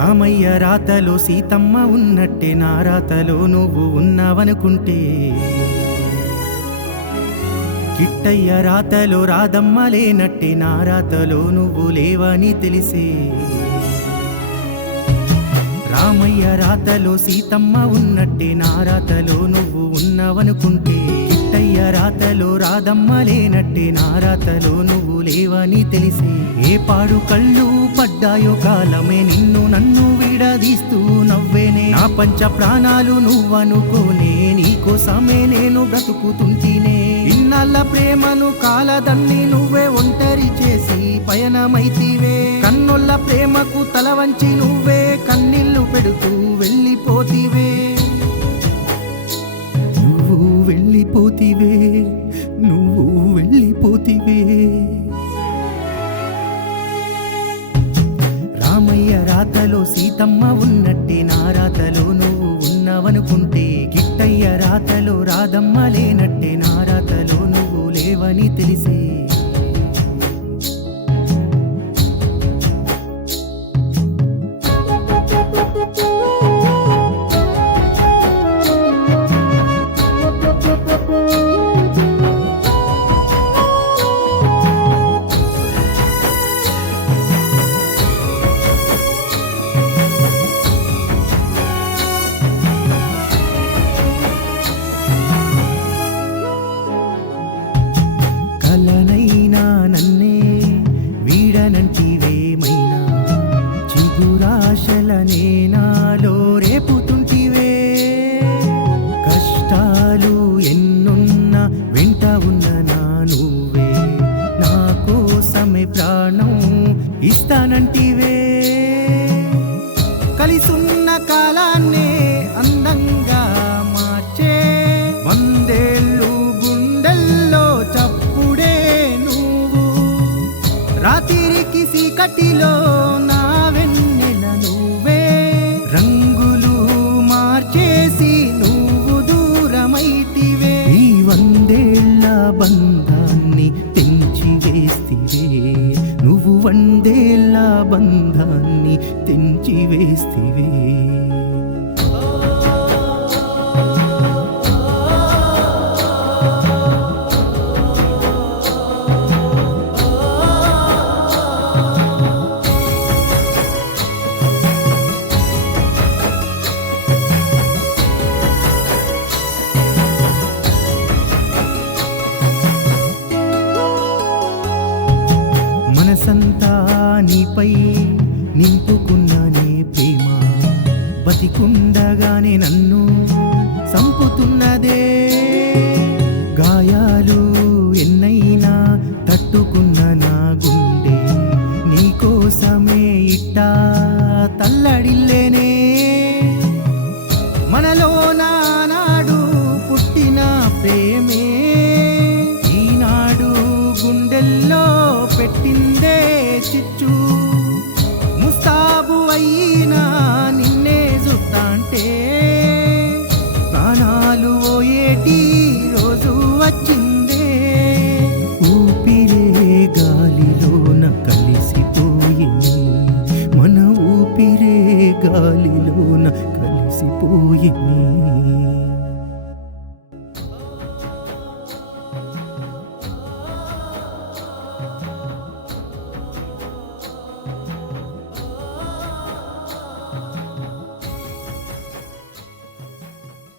రామయ్య రాతలో సీతమ్మ ఉన్నట్టే నా రాతలో నువ్వు ఉన్నావనుకుంటే, కిట్టయ్య రాతలో రాధమ్మ లేనట్టే నా రాతలో నువ్వు లేవని తెలిసే. రామయ్య రాతలో సీతమ్మ ఉన్నట్టే నా రాతలో నువ్వు ఉన్నావనుకుంటే, కిట్టయ్య రాతలో రాధమ్మ లేనట్టే నా రాతలో నువ్వు లేవని తెలిసే. ఏ పాడు కళ్ళు పడ్డాయో కాలమే నిన్ను నన్ను విడదీస్తూ నవ్వేనే. నా పంచ ప్రాణాలు నువ్వనుకోనే, నీకోసమే నేను బ్రతుకుతుంటేనే. ఇన్నాళ్ళ ప్రేమను కాలదన్ని నువ్వే ఒంటరి చేసి పయనమైతివే. కన్నొల్ల ప్రేమకు తల వంచి నువ్వే కన్నీళ్లు పెడుతూ వెళ్ళిపోతివే. నువ్వు వెళ్ళిపోతివే, నువ్వు వెళ్ళిపోతివే. రామయ్య రాతలో సీతమ్మ ఉన్నట్టే నా రాతలో నువ్వు ఉన్నావనుకుంటే, కిట్టయ్య రాతలో రాధమ్మ లేనట్టే నా రాతలో నువ్వు లేవని తెలిసే. కలనైనా నన్నే వీడనంటివేమైనా, చిగురాశలనే నాలో రేపుతుంటివే. కష్టాలు ఎన్నున్నా వెంట ఉన్న నా నువ్వే, నా కోసమే ప్రాణం ఇస్తానంటివే. కలిసున్న కాలాన్నే అందంగా మార్చే వందేళ్ళు గుండెల్లో చప్పుడే నువ్వు. రాత్రికి చీకటిలో నా వెన్నెల నువ్వే, రంగులు మార్చేసి నువ్వు దూరమైతివే. ఈ వందేళ్ల బంధాన్ని తెంచి వేస్తివే, నువ్వు వందేళ్ల బంధాన్ని తెంచి వేస్తివే. మనసంతా నీపై నింపుకున్నానే ప్రేమ, బతికుండగానే నన్ను సంపుతున్నదే. గాయాలు ఎన్నైనా తట్టుకున్న నా గుండె, నీకోసమే ఇట్టా తల్లడిల్లేనే. మనలో నానాడు పుట్టిన ప్రేమే ఈనాడు గుండెల్లో పెట్టిందే చిచ్చు. ముస్తాబు అయినా నిన్నే చూస్తాంటే ప్రాణాలు ఓయేటి రోజు వచ్చిందే. ఊపిరే గాలిలోన కలిసిపోయింది, మన ఊపిరే గాలిలోన కలిసిపోయింది.